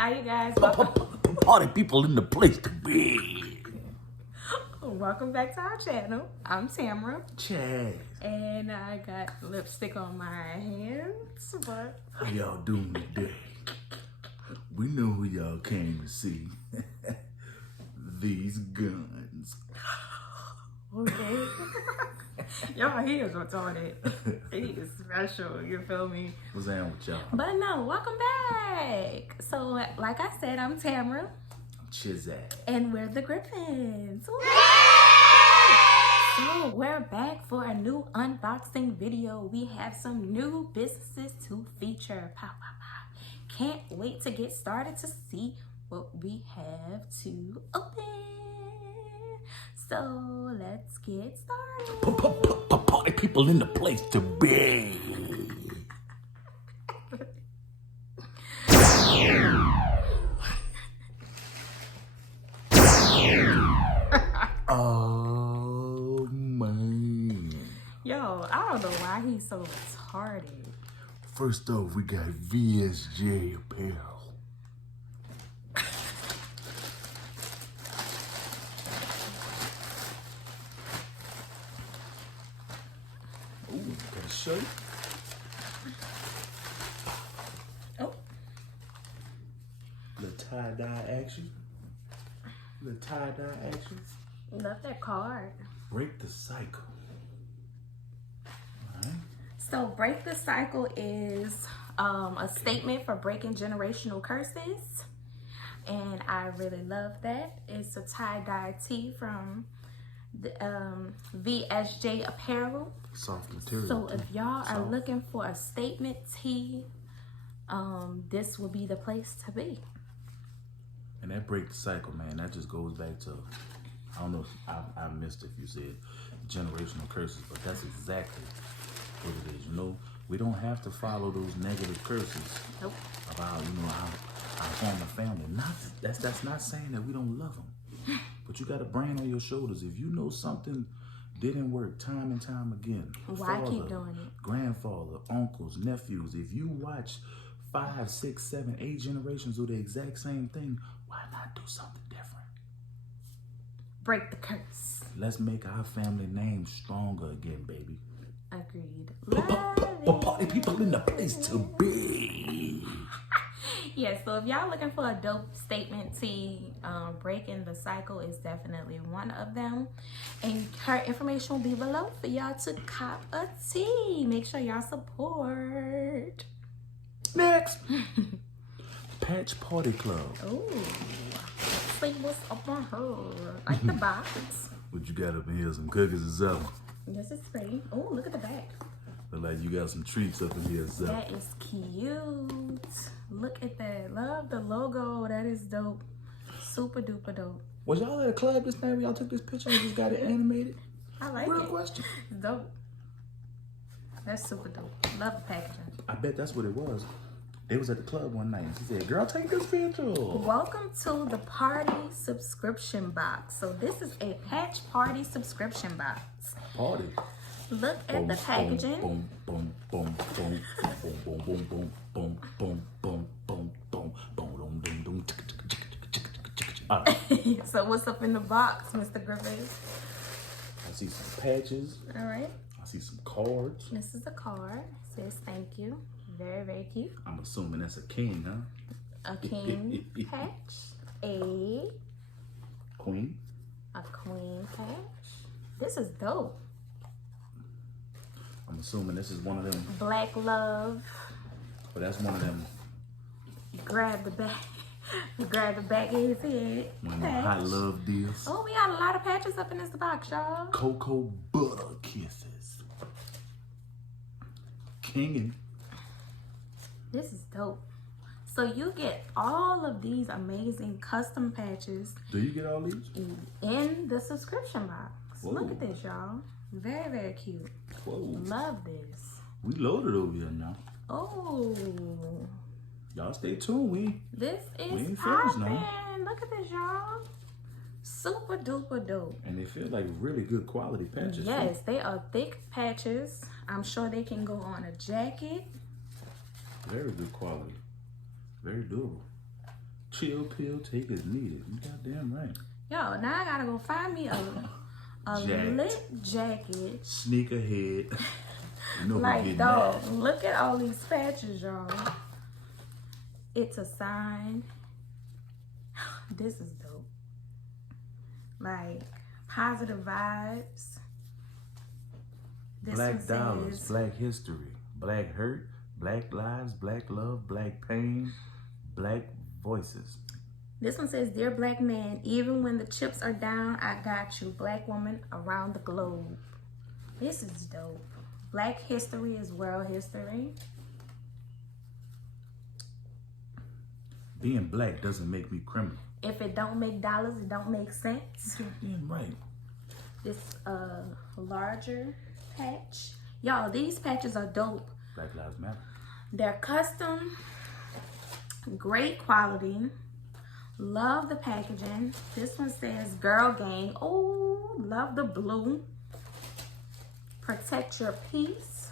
Hi, you guys. Welcome. Party people in the place to be. Welcome back to our channel. I'm Tamara. Chaz. And I got lipstick on my hands, but... How y'all doing today? We know who y'all came to see. These guns. Okay. Y'all, he is retarded. He is special, you feel me? What's that with y'all? But no, welcome back. So, like I said, I'm Tamara. I'm Chizak. And we're the Griffins. So, we're back for a new unboxing video. We have some new businesses to feature. Pow, pow, pow. Can't wait to get started to see what we have to open. So, let's get started. Party people in the place to be. Oh man. Yo, I don't know why he's so retarded. First off, we got VSJ apparel. Ooh, got a shirt. Oh. The tie-dye action. The tie-dye action. Love that card. Break the cycle. Alright. So break the cycle is a statement for breaking generational curses. And I really love that. It's a tie-dye tee from the VSJ Apparel. Soft material. So if y'all are looking for a statement tee, this will be the place to be. And that break the cycle, man, that just goes back to, I don't know, I missed if you said generational curses, but that's exactly what it is. You know, we don't have to follow those negative curses Nope. about, you know, our former family. That's not saying that we don't love them, but you got a brain on your shoulders. If you know something didn't work time and time again, Why keep doing it? Grandfather, uncles, nephews, if you watch 5, 6, 7, 8 generations do the exact same thing, why not do something different? Break the curse. Let's make our family name stronger again, baby. Agreed. Party people in the place to be. Yeah, so if y'all looking for a dope statement tee, breaking the cycle is definitely one of them. And her information will be below for y'all to cop a tee. Make sure y'all support. Next. Patch Party Club. Ooh, let's see what's up on her. Like the box. What you got up in here? Some cookies or something? This is pretty. Oh, look at the back. Look like you got some treats up in here or something. That is cute. Look at that. Love the logo. That is dope. Super duper dope. Was y'all at a club this night when y'all took this picture and just got it animated? I like Real it. question. It's dope. That's super dope. Love the packaging. I bet that's what it was. They was at the club one night and she said, girl, take this picture. Welcome to the party subscription box. So this is a patch party subscription box. Party. Look at the packaging. Boom, boom, boom, boom, boom, boom, boom, boom, boom, boom, boom, boom, boom, boom, boom, boom. So what's up in the box, Mr. Griffin? I see some patches. All right. I see some cards. This is a card. It says thank you. Very, very cute. I'm assuming that's a king, huh? A king patch. A Queen. queen patch. This is dope. I'm assuming this is one of them. Black love. But that's one of them. Grab the back. Grab the back of his head. One of them hot love deals. Oh, we got a lot of patches up in this box, y'all. Cocoa butter kisses. Kingin'. This is dope. So you get all of these amazing custom patches Do you get all these? in the subscription box. Whoa. Look at this, y'all. Very, very cute. Whoa. Love this. We loaded over here now. Oh, Y'all stay tuned. this We is ain't finished popping. now. Look at this, y'all. Super duper dope. And they feel like really good quality patches. Yes, they are thick patches. I'm sure they can go on a jacket. Very good quality. Very durable. Chill pill, take as needed. You goddamn right. Yo, now I gotta go find me a lit jacket. Sneakerhead. You know Like, dog, look at all these patches, y'all. It's a sign. This is dope. Like, positive vibes. This Black dollars, black history, black hurt, black lives, black love, black pain, black voices. This one says, dear black man, even when the chips are down, I got you. Black woman around the globe. This is dope. Black history is world history. Being black doesn't make me criminal. If it don't make dollars, it don't make sense. Goddamn right. This larger patch. Y'all, these patches are dope. Black Lives Matter. They're custom, great quality. Love the packaging. This one says girl gang. Oh, love the blue. Protect your peace.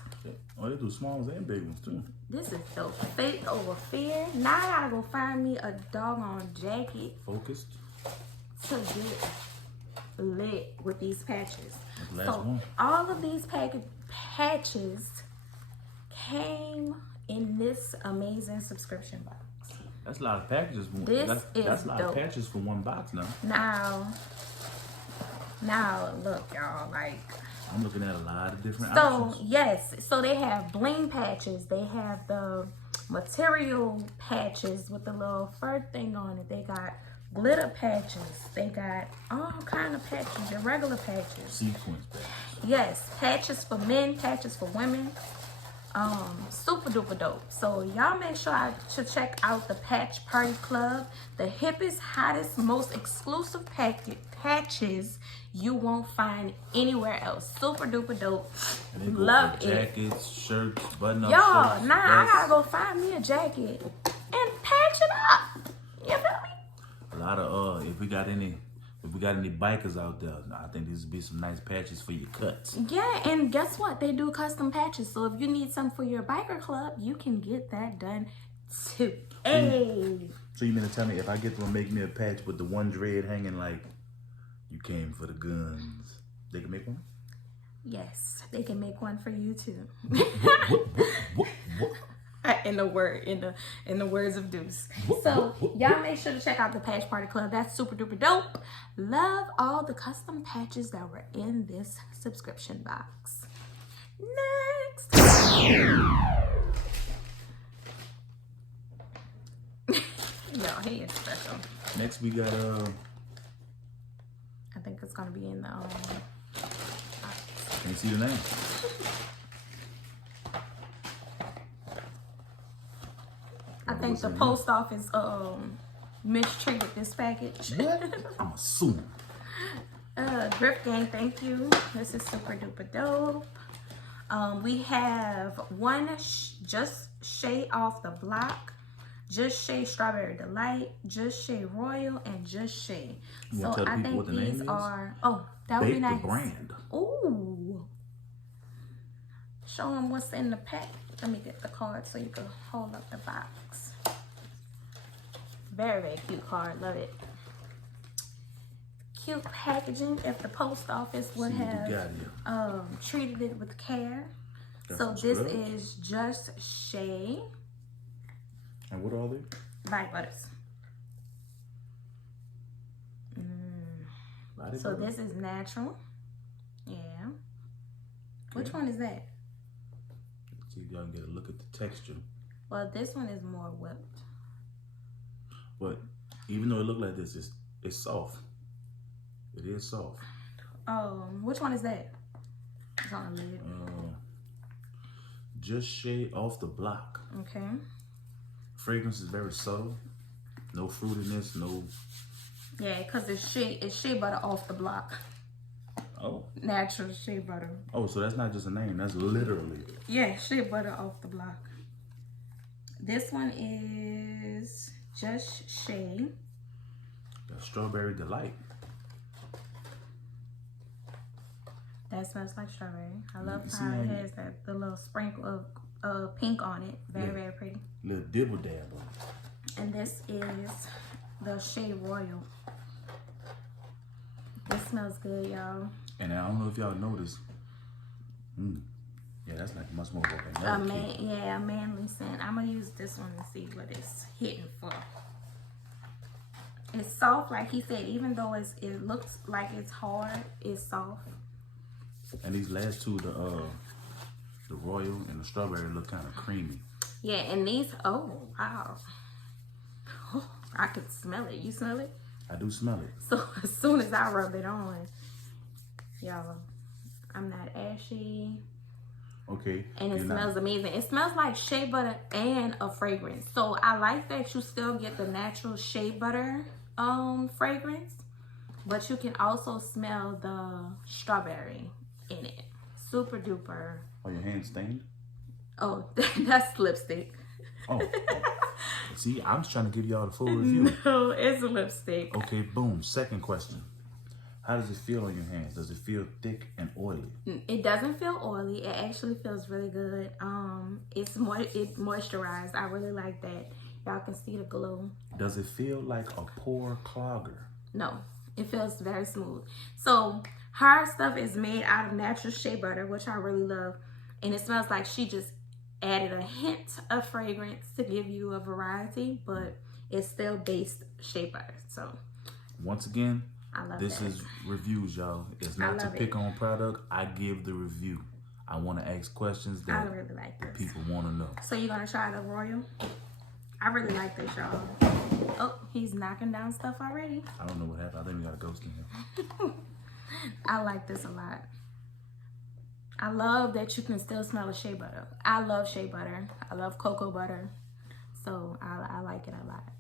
Oh, they do smalls and big ones too. This is dope. Faith over fear. Now I gotta go find me a doggone jacket. Focused. To get lit with these patches. The last one. All of these patches came in this amazing subscription box. That's a lot of packages. That's a lot of patches for one box now. Now, look, y'all, like. I'm looking at a lot of different options. Yes, so they have bling patches. They have the material patches with the little fur thing on it. They got glitter patches. They got all kind of patches, the regular patches. Sequence patches. Yes, patches for men, patches for women. Super duper dope. So y'all make sure to check out the Patch Party Club, the hippest, hottest, most exclusive patches you won't find anywhere else. Super duper dope. And they love go for jackets, shirts, button-up y'all, shirts. I gotta go find me a jacket and patch it up. You feel me? A lot of if we got any bikers out there, I think these would be some nice patches for your cuts. Yeah, and guess what? They do custom patches. So if you need some for your biker club, you can get that done too. Hey. So you mean to tell me if I get them to make me a patch with the one dread hanging like you came for the guns, they can make one? Yes, they can make one for you too. What? In the words of Deuce. So y'all make sure to check out the Patch Party Club. That's super duper dope. Love all the custom patches that were in this subscription box. Next. Yo, he is special. Next we got I think it's gonna be in the can you see the name? I think the post office mistreated this package. What? I'm assuming. Griff gang, thank you. This is super duper dope. We have one Just Shay Off the Block, Just Shay Strawberry Delight, Just Shay Royal, and Just Shay. So I think these are, that would be nice. The brand. Ooh. Show them what's in the pack. Let me get the card so you can hold up the box. Very, very cute card. Love it. Cute packaging. If the post office would have treated it with care. So this is Just Shay. And what are they? Body butters. So this is natural. Yeah. Which one is that? See if y'all can get a look at the texture. Well, this one is more whipped. But even though it look like this, it's soft. It is soft. Which one is that? It's on the lid. Just Shay Off the Block. Okay. Fragrance is very subtle. No fruitiness, no. Yeah, because it's shea butter off the block. Oh. Natural shea butter. Oh, so that's not just a name. That's literally. Yeah, shea butter off the block. This one is Just Shay. Got Strawberry Delight. That smells like strawberry. I love how it has the little sprinkle of pink on it. Very, very pretty. Little dibble dab on it. And this is the Shea Royal. It smells good, y'all. And I don't know if y'all noticed. Yeah, that's like much more like another cake. Yeah, a manly scent. I'm gonna use this one and see what it's hitting for. It's soft, like he said. Even though it looks like it's hard, it's soft. And these last two, the royal and the strawberry, look kind of creamy. Yeah, and these. Oh wow! Oh, I can smell it. You smell it? I do smell it. So as soon as I rub it on, y'all, I'm not ashy. Okay. And it smells amazing. It smells like shea butter and a fragrance. So I like that you still get the natural shea butter fragrance, but you can also smell the strawberry in it. Super duper. Are your hands stained? Oh, that's lipstick. Oh. See, I'm just trying to give y'all the full review. No, it's lipstick. Okay, boom. Second question. How does it feel on your hands? Does it feel thick and oily? It doesn't feel oily. It actually feels really good. It's moisturized. I really like that. Y'all can see the glow. Does it feel like a pore clogger? No, it feels very smooth. So her stuff is made out of natural shea butter, which I really love. And it smells like she just added a hint of fragrance to give you a variety, but it's still based shea butter. So once again, I love this that. is reviews, y'all. It's not to pick on product. I give the review. I want to ask questions that I really like this. people want to know. So you're going to try the Royal? I really like this, y'all. Oh, he's knocking down stuff already. I don't know what happened. I think we got a ghost in here. I like this a lot. I love that you can still smell the shea butter. I love shea butter. I love cocoa butter. So I like it a lot.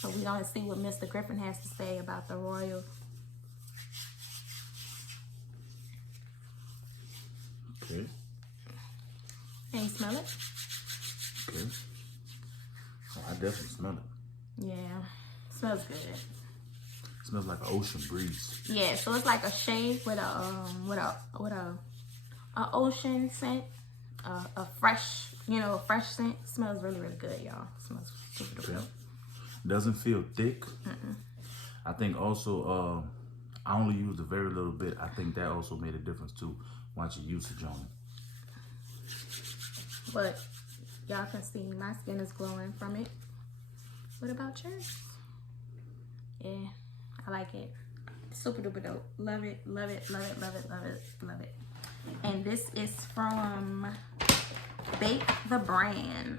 So we're going to see what Mr. Griffin has to say about the Royal. Okay. Can you smell it? Okay. Oh, I definitely smell it. Yeah. Smells good. It smells like an ocean breeze. Yeah, so it's like a shea with a ocean scent, a fresh, fresh scent. It smells really, really good, y'all. It smells super good. Doesn't feel thick. I think also, I only used a very little bit. I think that also made a difference too. Watch your usage on it. But y'all can see my skin is glowing from it. What about yours? Yeah, I like it. Super duper dope. Love it, love it, love it, love it, love it, love it. And this is from Bake the Brand.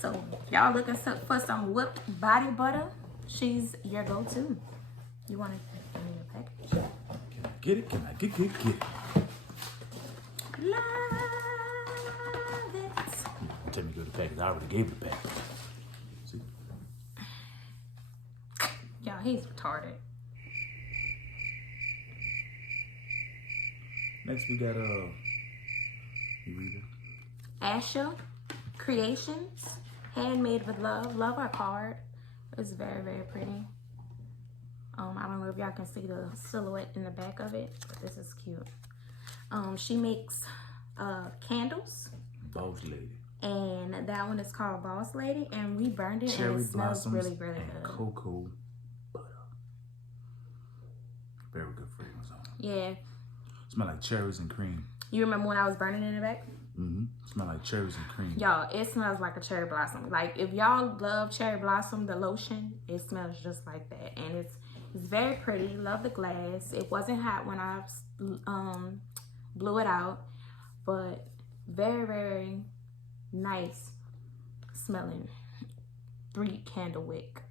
So y'all looking for some whipped body butter, she's your go-to. You want to give me a package? Can I get it? Can I get it? Love it. Tell me to go to the package. I already gave the package. See? Y'all, he's retarded. Next we got you read it? Asha Creations, handmade with love. Love her card. It's very, very pretty. I don't know if y'all can see the silhouette in the back of it, but this is cute. She makes candles. Boss Lady. And that one is called Boss Lady, and we burned it Cherry and it smells blossoms really, really and good. cocoa butter. Very good fragrance on it. Yeah. Smell like cherries and cream. You remember when I was burning in the back? Mm-hmm. Smell like cherries and cream. Y'all, it smells like a cherry blossom. Like, if y'all love cherry blossom, the lotion, it smells just like that. And it's very pretty. Love the glass. It wasn't hot when I blew it out, but very, very nice smelling 3-candle wick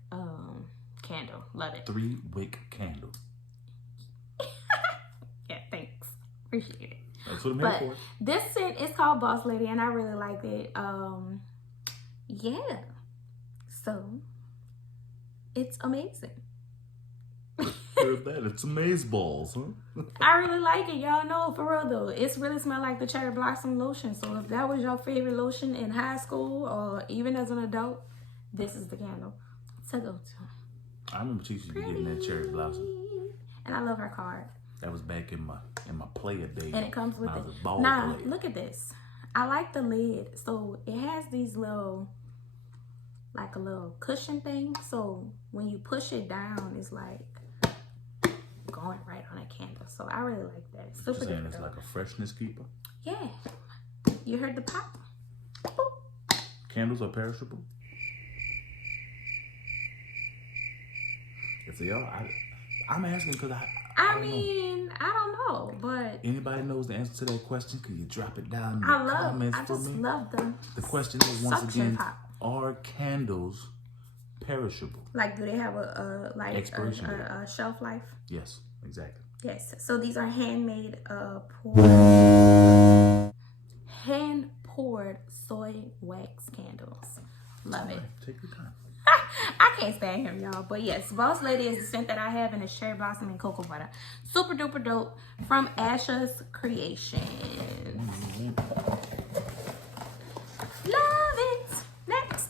candle. Love it. 3-wick candle. Yeah, thanks. Appreciate it. That's what I'm But here for. this scent is called Boss Lady, and I really like it. Yeah. So, it's amazing. Heard that? It's amazeballs, huh? I really like it. Y'all know, for real though. It's really smell like the cherry blossom lotion. So if that was your favorite lotion in high school or even as an adult, this is the candle to go to. I remember she used to be getting that cherry blossom. And I love her card. That was back in my player days. And it comes with when I it. was a ball Now, player. look at this. I like the lid. So it has these little like a little cushion thing. So when you push it down, it's like going right on a candle. So I really like that. It's super saying duper it's dope. like a freshness keeper. Yeah. You heard the pop? Boop. Candles are perishable. If they are, I'm asking because I mean, I don't know, but anybody knows the answer to that question, can you drop it down in the comments for me? I just love them. The question is once again, are candles perishable? Like, do they have a expiration date? A shelf life? Yes, exactly. Yes. So these are hand poured soy wax candles. Love it. Take your time. I can't stand him, y'all. But yes, Boss Lady is the scent that I have, and it's cherry blossom and cocoa butter. Super duper dope from Asha's Creations. Love it. Next.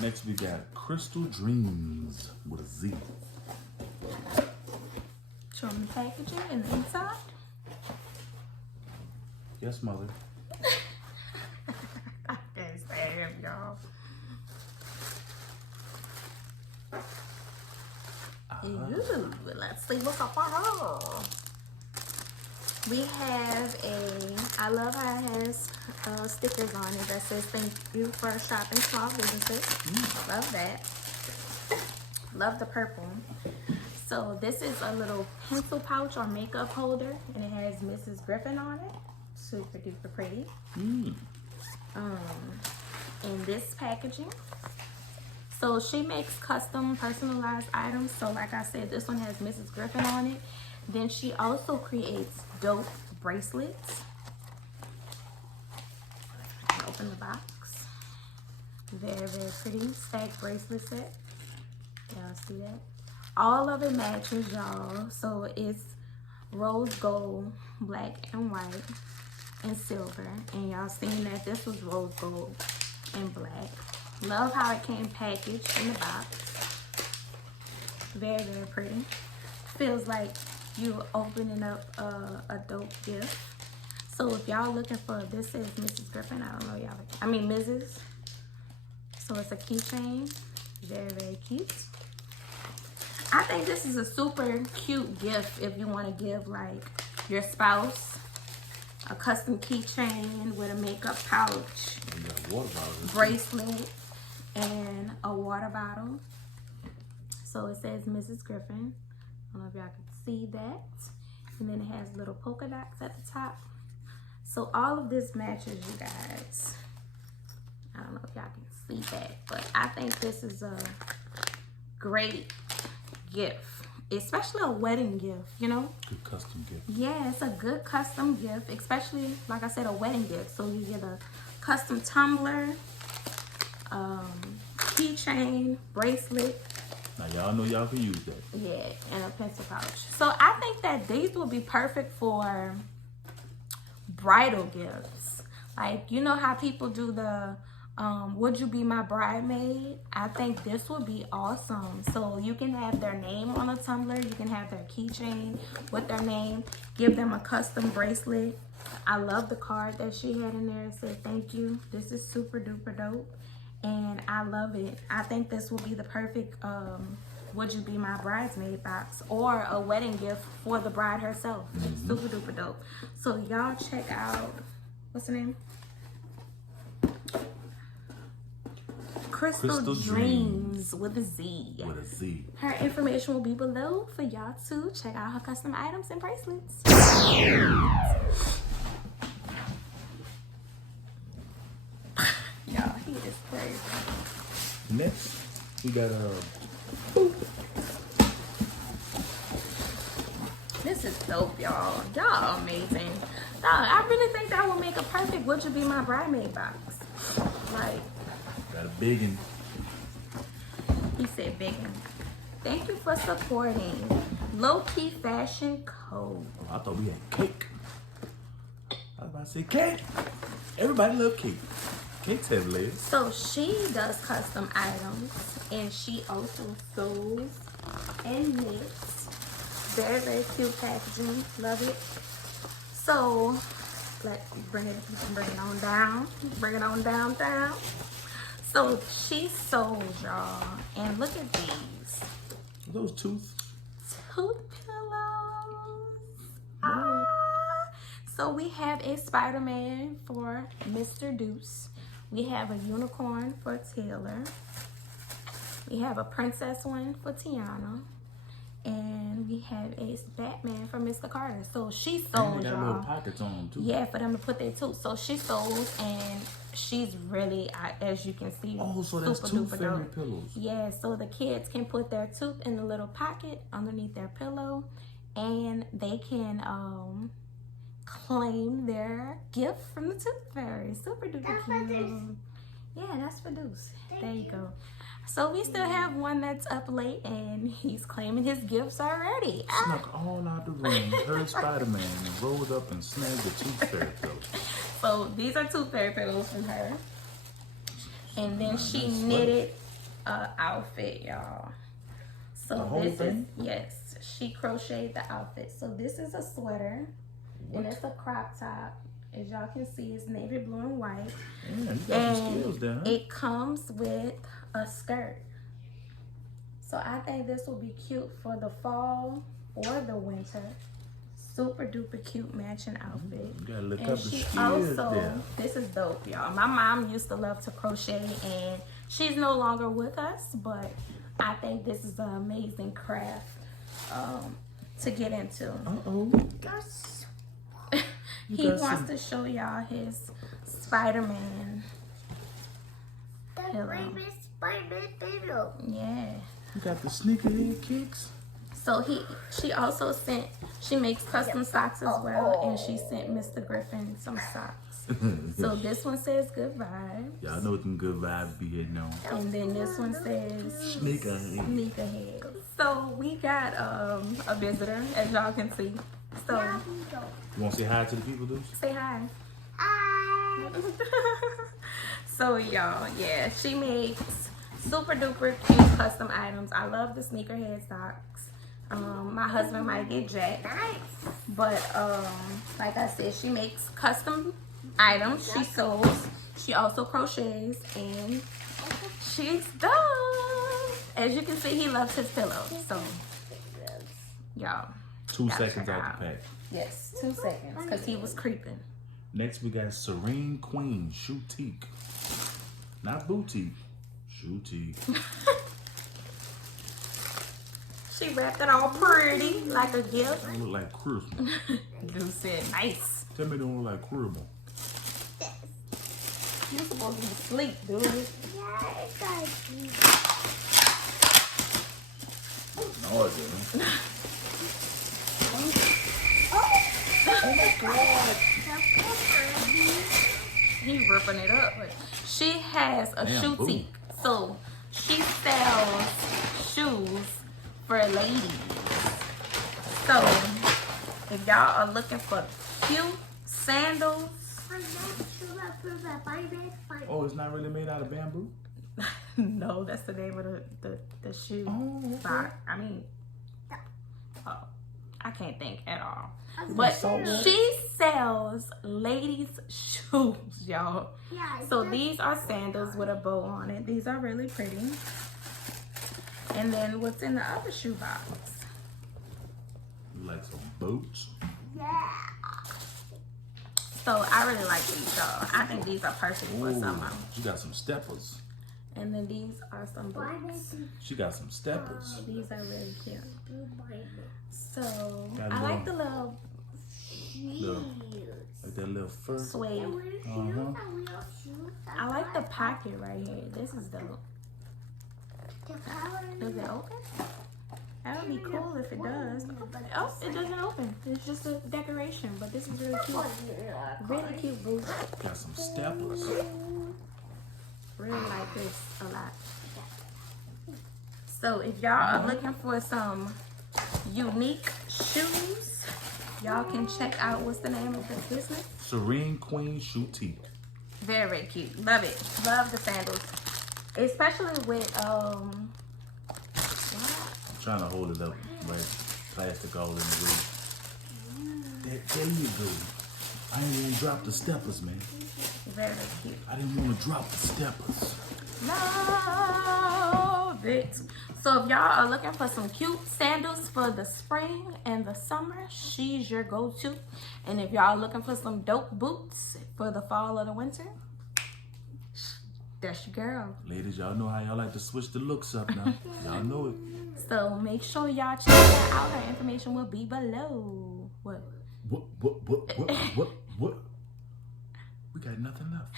Next we got Crystal Dreams with a Z. Show them the packaging and the inside. Yes, mother. I can't stand him, y'all. Ooh, let's see what's up on her. We have I love how it has stickers on it that says thank you for shopping small businesses. Love that. Love the purple. So this is a little pencil pouch or makeup holder, and it has Mrs. Griffin on it. Super duper pretty. In this packaging. So she makes custom personalized items. So like I said, this one has Mrs. Griffin on it. Then she also creates dope bracelets. Open the box. Very, very pretty stacked bracelet set. Y'all see that? All of it matches, y'all. So it's rose gold, black and white, and silver. And y'all seen that this was rose gold and black. Love how it came packaged in the box. Very, very pretty. Feels like you opening up a dope gift. So if y'all looking for, this is Mrs. Griffin. I don't know y'all. I mean Mrs. So it's a keychain. Very, very cute. I think this is a super cute gift if you want to give like your spouse a custom keychain with a makeup pouch, bracelet, and a water bottle. So it says Mrs. Griffin. I don't know if y'all can see that. And then it has little polka dots at the top. So all of this matches, you guys. I don't know if y'all can see that, but I think this is a great gift, especially a wedding gift, you know? Good custom gift. Yeah, it's a good custom gift, especially, like I said, a wedding gift. So you get a custom tumbler, keychain, bracelet. Now y'all know y'all can use that. Yeah, and a pencil pouch. So I think that these will be perfect for bridal gifts. Like, you know how people do the would you be my bridemaid? I think this would be awesome. So you can have their name on a tumbler, you can have their keychain with their name, give them a custom bracelet. I love the card that she had in there. It said thank you. This is super duper dope and I love it. I think this will be the perfect would you be my bridesmaid box or a wedding gift for the bride herself. Super duper dope. So y'all check out, what's her name? Crystal Dreams with a Z. With a Z. Her information will be below for y'all to check out her custom items and bracelets. Y'all, he is crazy. Next, we got This is dope, y'all. Y'all amazing. I really think that will make a perfect would you be my bridemaid box. Like, got a big one. He said big one. Thank you for supporting Low Key Fashion Co. Oh, I thought we had cake. I was about to say cake. Everybody love cake. Cakes have legs. So she does custom items and she also sews and knits. Very, very cute packaging. Love it. So bring it on down. Bring it on down. So she sold, y'all, and look at these. Are those tooth pillows. Ah. So we have a Spider-Man for Mr. Deuce. We have a unicorn for Taylor. We have a princess one for Tiana. And we have a Batman for Mr. Carter. So she sold, and they got y'all. little pockets on them too. Yeah, for them to put their tooth. So she sold, and she's really, as you can see, so that's two fairy pillows. Yeah, so the kids can put their tooth in the little pocket underneath their pillow, and they can claim their gift from the Tooth Fairy. Super duper cute. Yeah, that's for Deuce. There you go. So we still have one that's up late, and he's claiming his gifts already. Snuck all out the room, heard Spider-Man, and rolled up and snagged the Tooth Fairy pillows. So these are Tooth Fairy pillows from her. And then she knitted an outfit, y'all. So this is, yes, she crocheted the outfit. So this is a sweater, and it's a crop top. As y'all can see, it's navy blue and white. Yeah, you got some skills there, huh? It comes with a skirt. So I think this will be cute for the fall or the winter. Super duper cute matching outfit. You gotta look And up the she skills also, there. this is dope, y'all. My mom used to love to crochet, and she's no longer with us, but I think this is an amazing craft to get into. He wants to show y'all his Spider-Man pillow. Yeah. You got the sneakerhead kicks. So she also she makes custom socks as well, and she sent Mr. Griffin some socks. So this one says good vibes. Y'all know what them good vibes be hitting on. And then this one says Sneakerhead. So we got a visitor, as y'all can see. So You want to say hi to the people, dude? say hi. Hi. So y'all, yeah, she makes super duper cute custom items. I love the sneakerhead socks. My husband might get jacked, but like I said, she makes custom items. She sews. She also crochets, and she's done. As you can see, he loves his pillows. So y'all, 2 seconds out the pack. yes, 2 seconds, because he was creeping. Next we got Serene Queen Shoetique. Not boutique. Shoetique. She wrapped it all pretty, like a gift. Don't look like Christmas. Dude said, nice. Tell me it don't look like Christmas. You're supposed to be asleep, dude. No, it didn't. Oh my God. He's ripping it up. She has a Shoetique. So she sells shoes for ladies. So if y'all are looking for cute sandals. Oh, it's not really made out of bamboo? No, that's the name of the shoe. Oh, okay. Sock. I mean, I can't think at all. But she sells ladies' shoes, y'all. So these are sandals with a bow on it. These are really pretty. And then what's in the other shoe box? You like some boots? So I really like these, y'all. I think these are perfect for summer. She got some steppers. And then these are some boots. She got some steppers. These are really cute. So Got I like the little like that little fur. suede. I like the pocket right here. This is dope. Does it open? That would be cool if it does. Oh, it doesn't open. It's just a decoration, but this is really cute. Really cute boots. Got some steppers. Really like this a lot. So if y'all are looking for some unique shoes, y'all can check out, what's the name of this business? Serene Queen Shoetique. Very cute. Love it. Love the sandals. Especially with I'm trying to hold it up, right? Plastic all in the way. There you go. I didn't want to drop the steppers, man. Very cute. I didn't want to drop the steppers. Love it. So if y'all are looking for some cute sandals for the spring and the summer, she's your go-to. And if y'all are looking for some dope boots for the fall or the winter, that's your girl. Ladies, y'all know how y'all like to switch the looks up now. Y'all know it. So make sure y'all check her out. Her information will be below. What? What? We got nothing left.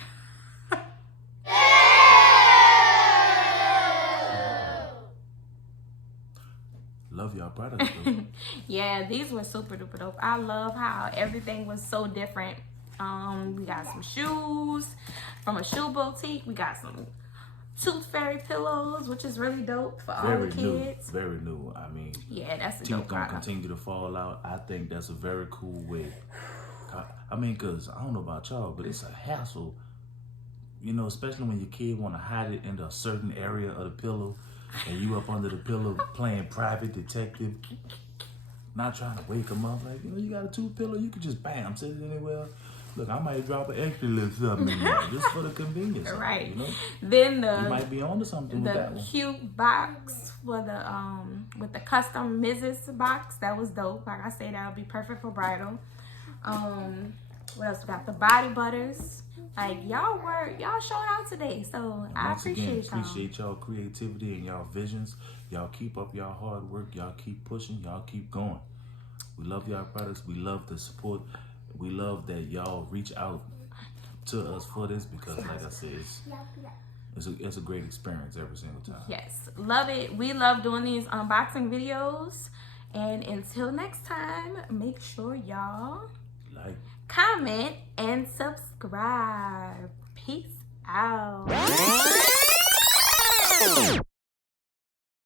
Love y'all products, though. Yeah, these were super duper dope. I love how everything was so different. We got some shoes from a shoe boutique. We got some tooth fairy pillows, which is really dope for all the kids. Very new. I mean, yeah, that's a teeth dope gonna product. continue to fall out. I think that's a very cool way. I mean, cause I don't know about y'all, but it's a hassle. You know, especially when your kid want to hide it in a certain area of the pillow, and you up under the pillow playing private detective, not trying to wake them up. Like, you know, you got a tooth pillow, you could just bam, sit it anywhere. Look, I might drop an extra little something in there just for the convenience. Right. You know? Then you might be onto something with that the one. cute box for the with the custom Mrs. box, that was dope. Like I said, that would be perfect for bridal. What else we got? The body butters. Like y'all showed out today, so I appreciate y'all. Appreciate y'all creativity and y'all visions. Y'all keep up y'all hard work. Y'all keep pushing. Y'all keep going. We love y'all products. We love the support. We love that y'all reach out to us for this because, like I said, it's a great experience every single time. Yes, love it. We love doing these unboxing videos. And until next time, make sure y'all Like, comment, and subscribe. Peace out.